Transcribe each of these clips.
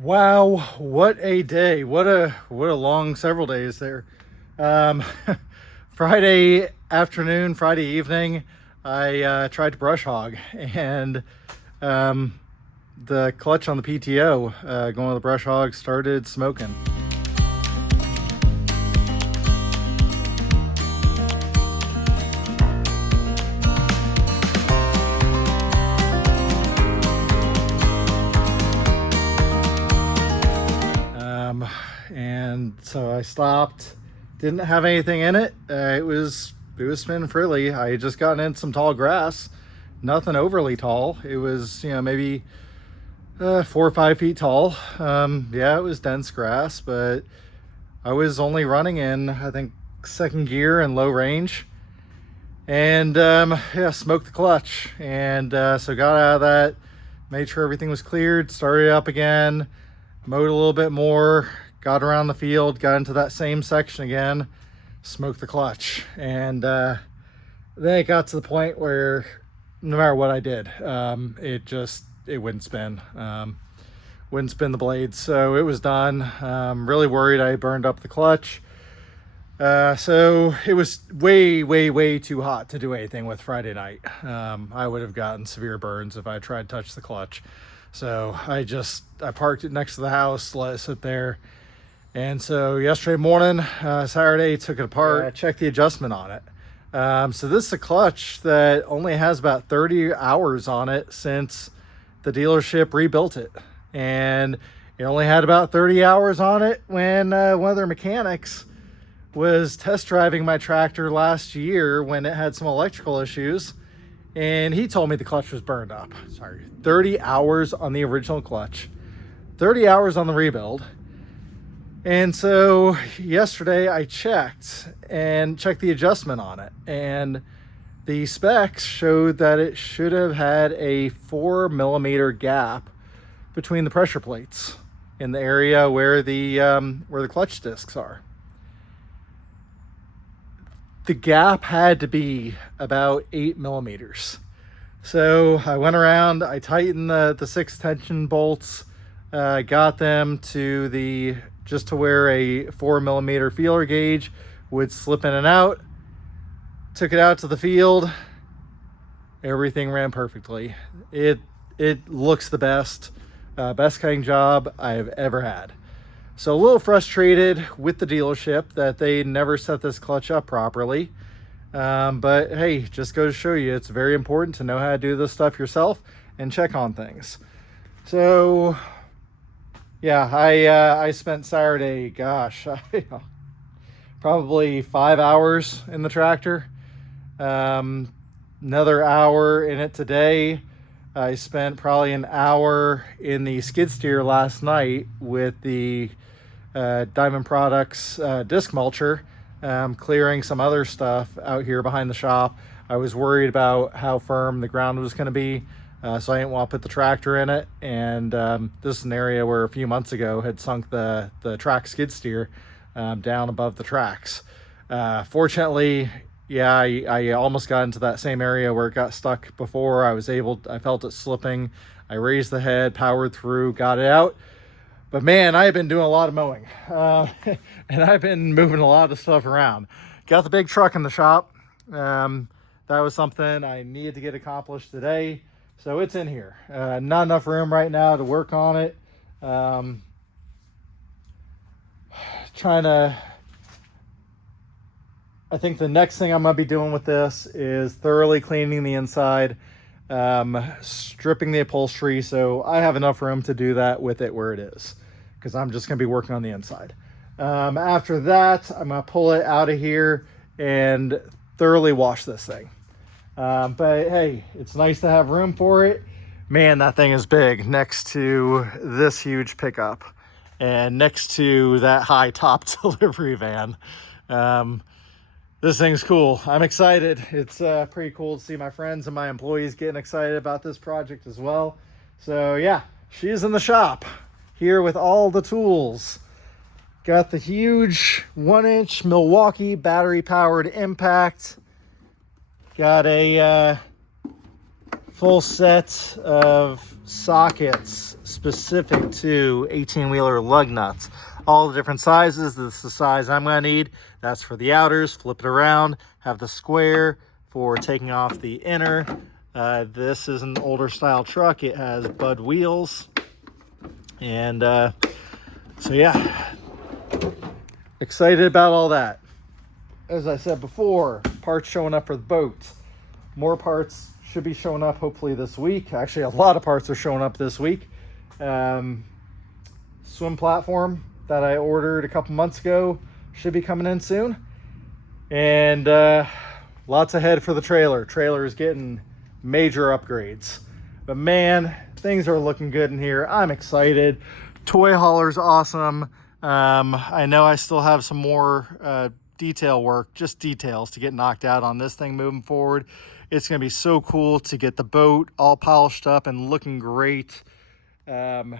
Wow, what a day. What a long several days there. Um, Friday afternoon, Friday evening, I tried to brush hog and um, the clutch on the PTO going with the brush hog started smoking. And so I stopped. Didn't have anything in it. It was spinning freely. I had just gotten in some tall grass, nothing overly tall. It was maybe 4 or 5 feet tall. Yeah, it was dense grass, but I was only running in I think second gear and low range, and yeah, smoked the clutch, and so got out of that, made sure everything was cleared, started up again, mowed a little bit more, got around the field, got into that same section again, smoked the clutch, and then it got to the point where no matter what I did, it wouldn't spin. Wouldn't spin the blades, so it was done. Really worried I burned up the clutch. So it was way too hot to do anything with Friday night. I would have gotten severe burns if I tried to touch the clutch. So I parked it next to the house, let it sit there. And so yesterday morning, Saturday, took it apart, checked the adjustment on it. So this is a clutch that only has about 30 hours on it since the dealership rebuilt it. And it only had about 30 hours on it when one of their mechanics was test driving my tractor last year when it had some electrical issues, and he told me the clutch was burned up. Sorry, 30 hours on the original clutch, 30 hours on the rebuild. And so yesterday I checked the adjustment on it, and the specs showed that it should have had a 4 millimeter gap between the pressure plates in the area where the clutch discs are. The gap had to be about 8 millimeters. So I went around, I tightened the 6 tension bolts, got them to just to where a 4 millimeter feeler gauge would slip in and out, took it out to the field. Everything ran perfectly. It looks the best cutting job I've ever had. So a little frustrated with the dealership that they never set this clutch up properly. But hey, just goes to show you, it's very important to know how to do this stuff yourself and check on things. So yeah, I spent Saturday, probably 5 hours in the tractor. Another hour in it today. I spent probably an hour in the skid steer last night with the Diamond Products disc mulcher, clearing some other stuff out here behind the shop. I was worried about how firm the ground was going to be, so I didn't want to put the tractor in it. And this is an area where a few months ago had sunk the track skid steer down above the tracks. Fortunately, yeah, I almost got into that same area where it got stuck before. I felt it slipping. I raised the head, powered through, got it out. But man, I've been doing a lot of mowing, and I've been moving a lot of stuff around. Got the big truck in the shop. That was something I needed to get accomplished today. So it's in here. Not enough room right now to work on it. I think the next thing I'm going to be doing with this is thoroughly cleaning the inside, stripping the upholstery, so I have enough room to do that with it where it is, because I'm just going to be working on the inside. After that, I'm going to pull it out of here and thoroughly wash this thing. But hey, it's nice to have room for it. Man, that thing is big next to this huge pickup and next to that high top delivery van. This thing's cool. I'm excited. It's pretty cool to see my friends and my employees getting excited about this project as well. So yeah, she's in the shop here with all the tools. Got the huge 1-inch Milwaukee battery powered impact. Got a full set of sockets specific to 18-wheeler lug nuts. All the different sizes. This is the size I'm going to need. That's for the outers. Flip it around. Have the square for taking off the inner. This is an older style truck. It has Bud wheels. And so yeah, excited about all that. As I said before, parts showing up for the boat. More parts should be showing up hopefully this week. Actually, a lot of parts are showing up this week. Swim platform that I ordered a couple months ago should be coming in soon. And lots ahead for the trailer. Trailer is getting major upgrades. But man, things are looking good in here. I'm excited. Toy hauler's awesome. I know I still have some more detail work, just details to get knocked out on this thing moving forward. It's going to be so cool to get the boat all polished up and looking great. And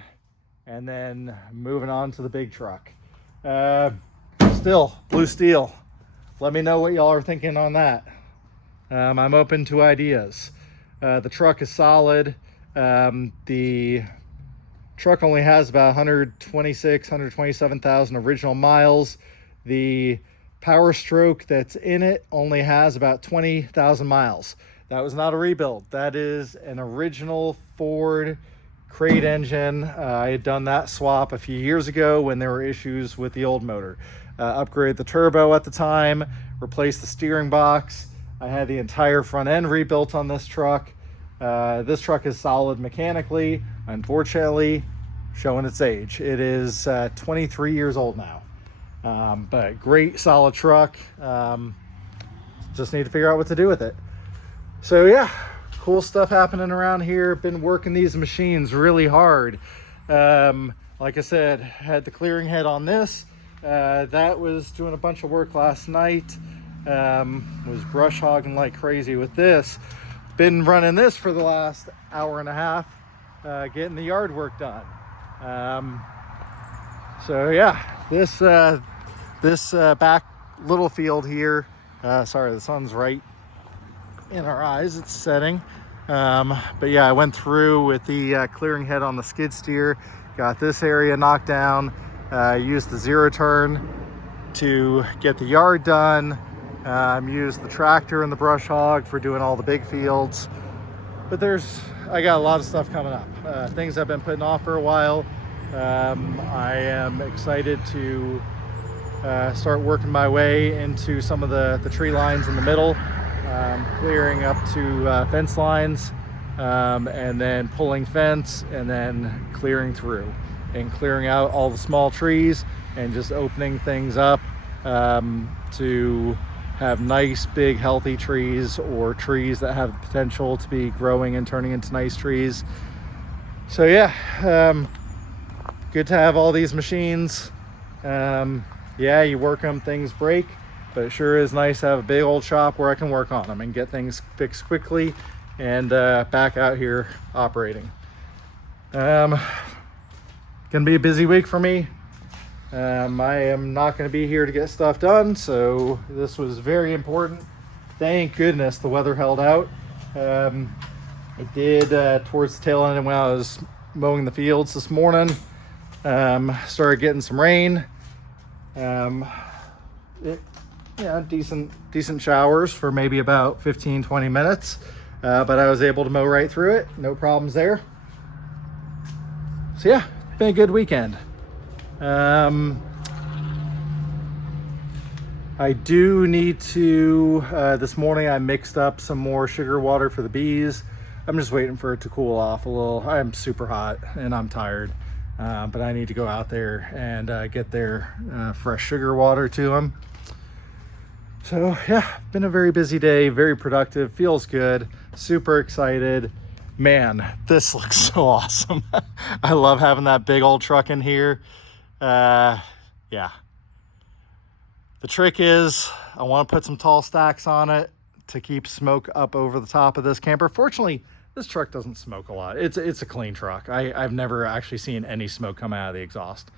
then moving on to the big truck. Still, Blue Steel. Let me know what y'all are thinking on that. I'm open to ideas. The truck is solid. The truck only has about 127,000 original miles. The Power Stroke that's in it only has about 20,000 miles. That was not a rebuild. That is an original Ford crate engine. I had done that swap a few years ago when there were issues with the old motor. Upgraded the turbo at the time, replaced the steering box. I had the entire front end rebuilt on this truck. This truck is solid mechanically. Unfortunately, showing its age. It is 23 years old now. But great solid truck. Just need to figure out what to do with it. So yeah, cool stuff happening around here. Been working these machines really hard. Like I said, had the clearing head on this. That was doing a bunch of work last night. Was brush hogging like crazy with this. Been running this for the last hour and a half, getting the yard work done. So yeah, this back little field here, sorry, the sun's right in our eyes, it's setting. But yeah, I went through with the clearing head on the skid steer, got this area knocked down, used the zero turn to get the yard done, used the tractor and the brush hog for doing all the big fields. But I got a lot of stuff coming up, things I've been putting off for a while. I am excited to start working my way into some of the tree lines in the middle, clearing up to fence lines, and then pulling fence and then clearing through and clearing out all the small trees and just opening things up to have nice big healthy trees, or trees that have the potential to be growing and turning into nice trees. So yeah, good to have all these machines. Yeah, you work them, things break, but it sure is nice to have a big old shop where I can work on them and get things fixed quickly and back out here operating. Gonna be a busy week for me. I am not going to be here to get stuff done, so this was very important. Thank goodness the weather held out. It did towards the tail end when I was mowing the fields this morning. Started getting some rain. Decent showers for maybe about 15-20 minutes, but I was able to mow right through it, no problems there. So yeah, been a good weekend. I do need to, this morning I mixed up some more sugar water for the bees. I'm just waiting for it to cool off a little. I'm super hot and I'm tired, but I need to go out there and get their fresh sugar water to them. So yeah, been a very busy day, very productive, feels good, super excited. Man, this looks so awesome. I love having that big old truck in here. Yeah. The trick is I want to put some tall stacks on it to keep smoke up over the top of this camper. Fortunately, this truck doesn't smoke a lot. It's a clean truck. I've never actually seen any smoke come out of the exhaust.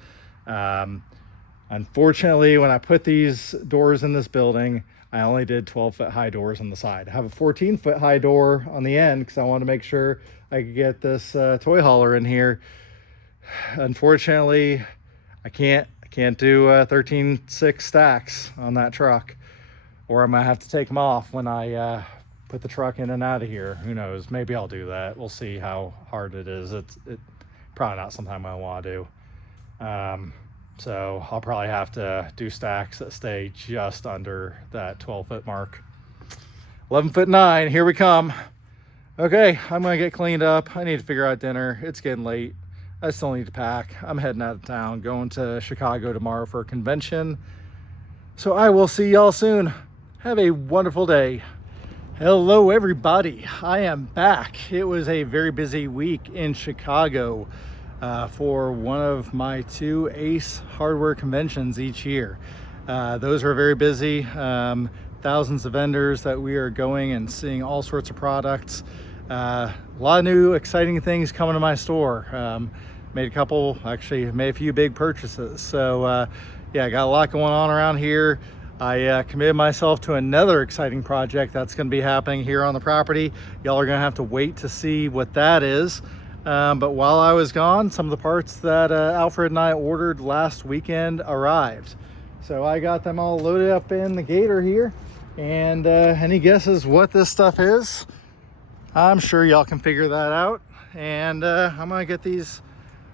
Unfortunately, when I put these doors in this building, I only did 12-foot high doors on the side. I have a 14-foot high door on the end because I wanted to make sure I could get this toy hauler in here. Unfortunately, I can't do 13.6 stacks on that truck, or I might have to take them off when I put the truck in and out of here. Who knows? Maybe I'll do that. We'll see how hard it is. It's probably not something I want to do. So I'll probably have to do stacks that stay just under that 12-foot mark. 11'9", here we come. Okay, I'm gonna get cleaned up. I need to figure out dinner. It's getting late. I still need to pack. I'm heading out of town, going to Chicago tomorrow for a convention. So I will see y'all soon. Have a wonderful day. Hello everybody, I am back. It was a very busy week in Chicago for one of my 2 Ace hardware conventions each year. Those are very busy. Thousands of vendors that we are going and seeing all sorts of products. A lot of new exciting things coming to my store. Made a few big purchases. So yeah, got a lot going on around here. I committed myself to another exciting project that's going to be happening here on the property. Y'all are going to have to wait to see what that is. But while I was gone, some of the parts that Alfred and I ordered last weekend arrived. So I got them all loaded up in the gator here. And any guesses what this stuff is? I'm sure y'all can figure that out. And I'm going to get these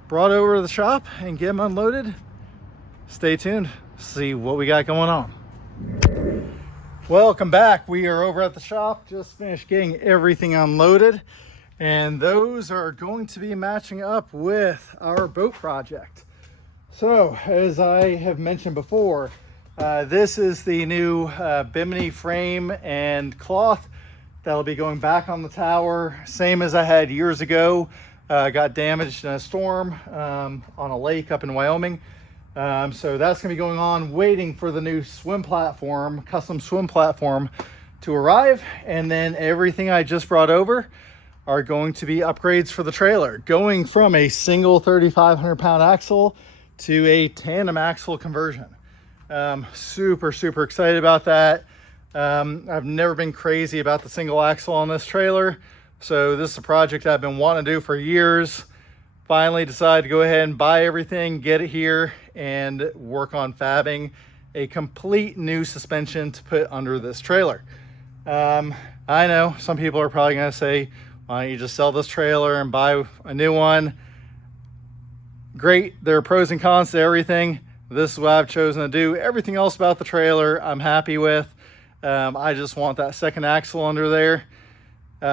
brought over to the shop and get them unloaded. Stay tuned, see what we got going on. Welcome back. We are over at the shop, just finished getting everything unloaded. And those are going to be matching up with our boat project. So, as I have mentioned before, this is the new bimini frame and cloth that'll be going back on the tower, same as I had years ago. Got damaged in a storm on a lake up in Wyoming. So that's going to be going on, waiting for the new swim platform, custom swim platform to arrive. And then everything I just brought over are going to be upgrades for the trailer, going from a single 3,500 pound axle to a tandem axle conversion. Super excited about that. I've never been crazy about the single axle on this trailer, so this is a project I've been wanting to do for years. Finally decided to go ahead and buy everything, get it here, and work on fabbing a complete new suspension to put under this trailer. I know some people are probably going to say, why don't you just sell this trailer and buy a new one? Great, there are pros and cons to everything. This is what I've chosen to do. Everything else about the trailer I'm happy with. I just want that second axle under there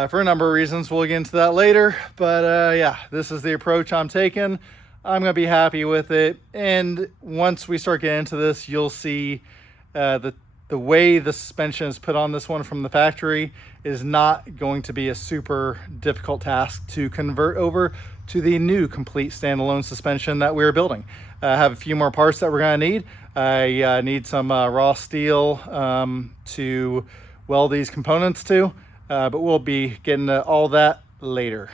for a number of reasons. We'll get into that later. But yeah, this is the approach I'm taking. I'm going to be happy with it. And once we start getting into this, you'll see the way the suspension is put on this one from the factory is not going to be a super difficult task to convert over to the new complete standalone suspension that we're building. I have a few more parts that we're going to need. I need some raw steel to weld these components to, but we'll be getting to all that later.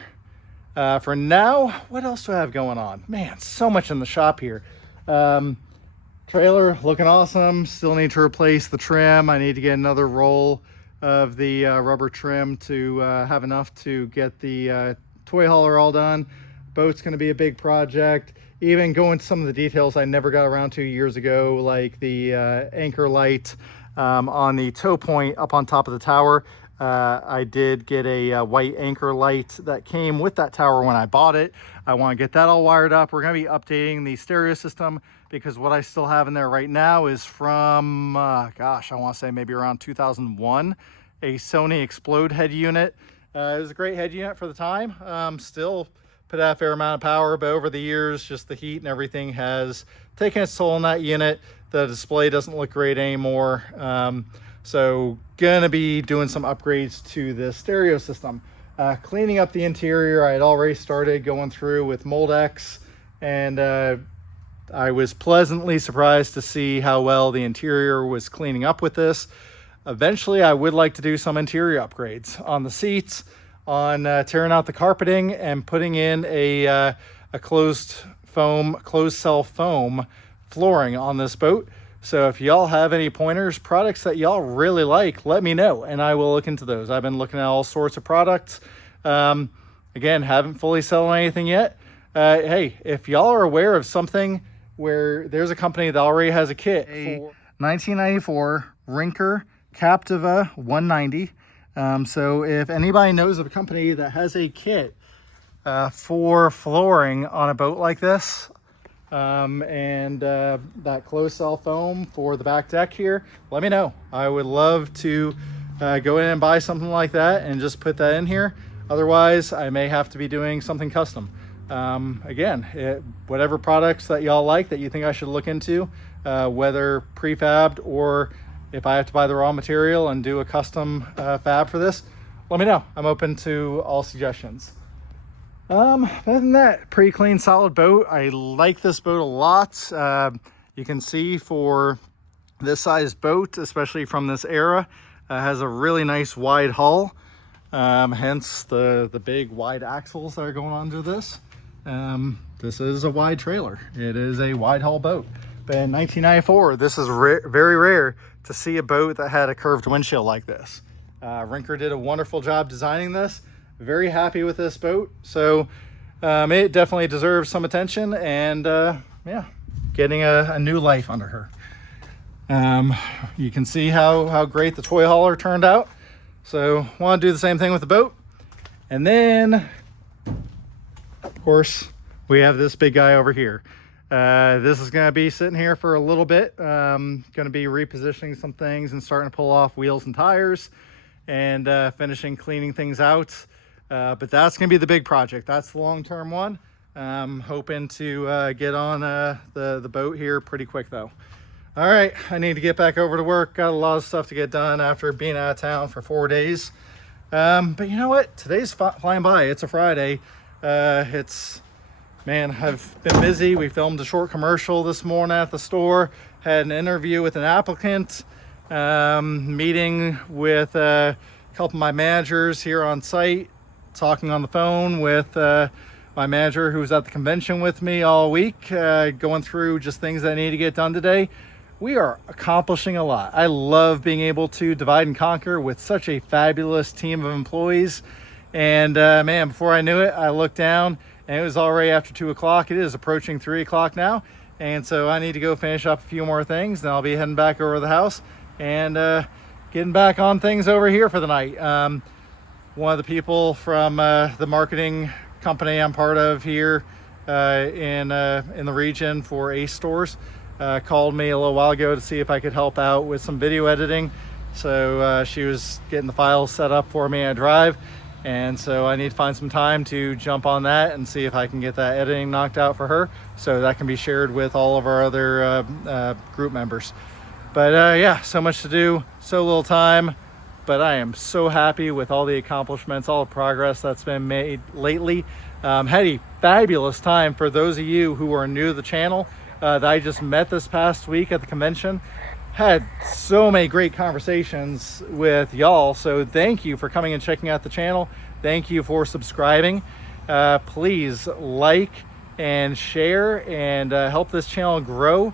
For now, what else do I have going on? Man, so much in the shop here. Trailer looking awesome. Still need to replace the trim. I need to get another roll of the rubber trim to have enough to get the toy hauler all done. Boat's going to be a big project. Even go into some of the details I never got around to years ago, like the anchor light on the tow point up on top of the tower. I did get a white anchor light that came with that tower when I bought it. I want to get that all wired up. We're going to be updating the stereo system because what I still have in there right now is from, gosh, I want to say maybe around 2001, a Sony Explode head unit. It was a great head unit for the time. Still put out a fair amount of power, but over the years, just the heat and everything has taken its toll on that unit. The display doesn't look great anymore. So gonna be doing some upgrades to the stereo system. Cleaning up the interior, I had already started going through with Moldex, and I was pleasantly surprised to see how well the interior was cleaning up with this. Eventually, I would like to do some interior upgrades on the seats, on tearing out the carpeting and putting in a closed cell foam flooring on this boat. So if y'all have any pointers, products that y'all really like, let me know and I will look into those. I've been looking at all sorts of products. Again, haven't fully sold anything yet. Hey, if y'all are aware of something where there's a company that already has a kit, a 1994 Rinker Captiva 190. So if anybody knows of a company that has a kit for flooring on a boat like this, and that closed cell foam for the back deck here, let me know. I would love to go in and buy something like that and just put that in here. Otherwise, I may have to be doing something custom. Again, whatever products that y'all like that you think I should look into, whether prefabbed or if I have to buy the raw material and do a custom fab for this, let me know. I'm open to all suggestions. Other than that, pretty clean, solid boat. I like this boat a lot. You can see for this size boat, especially from this era, has a really nice wide hull. Hence the big wide axles that are going under this. This is a wide trailer. It is a wide hull boat. But in 1994, this is very rare to see a boat that had a curved windshield like this. Rinker did a wonderful job designing this. Very happy with this boat. So it definitely deserves some attention and yeah, getting a new life under her. You can see how great the toy hauler turned out. So want to do the same thing with the boat. And then, of course, we have this big guy over here. This is going to be sitting here for a little bit. Going to be repositioning some things and starting to pull off wheels and tires and finishing cleaning things out. But that's going to be the big project. That's the long-term one. Hoping to get on the boat here pretty quick though. All right, I need to get back over to work. Got a lot of stuff to get done after being out of town for 4 days. But you know what? Today's flying by. It's a Friday. Man, I've been busy. We filmed a short commercial this morning at the store, had an interview with an applicant, meeting with a couple of my managers here on site, talking on the phone with my manager who was at the convention with me all week, going through just things that I need to get done today. We are accomplishing a lot. I love being able to divide and conquer with such a fabulous team of employees. And man, before I knew it, I looked down and it was already after 2 o'clock. It is approaching 3 o'clock now. And so I need to go finish up a few more things. Then I'll be heading back over to the house and getting back on things over here for the night. One of the people from the marketing company I'm part of here in the region for Ace Stores called me a little while ago to see if I could help out with some video editing. So she was getting the files set up for me on Drive. And so I need to find some time to jump on that and see if I can get that editing knocked out for her so that can be shared with all of our other group members. But yeah, so much to do, so little time, but I am so happy with all the accomplishments, all the progress that's been made lately. Had a fabulous time for those of you who are new to the channel that I just met this past week at the convention. Had so many great conversations with y'all, so thank you for coming and checking out the channel. Thank you for subscribing. Please like and share and help this channel grow.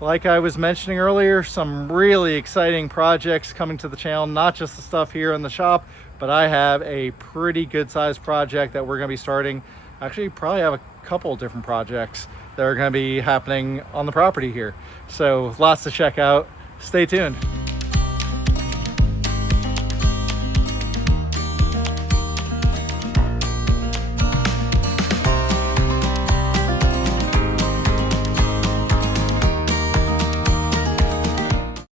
Like I was mentioning earlier, some really exciting projects coming to the channel, not just the stuff here in the shop, but I have a pretty good sized project that we're going to be starting. Actually, probably have a couple different projects that are going to be happening on the property here. So lots to check out. Stay tuned.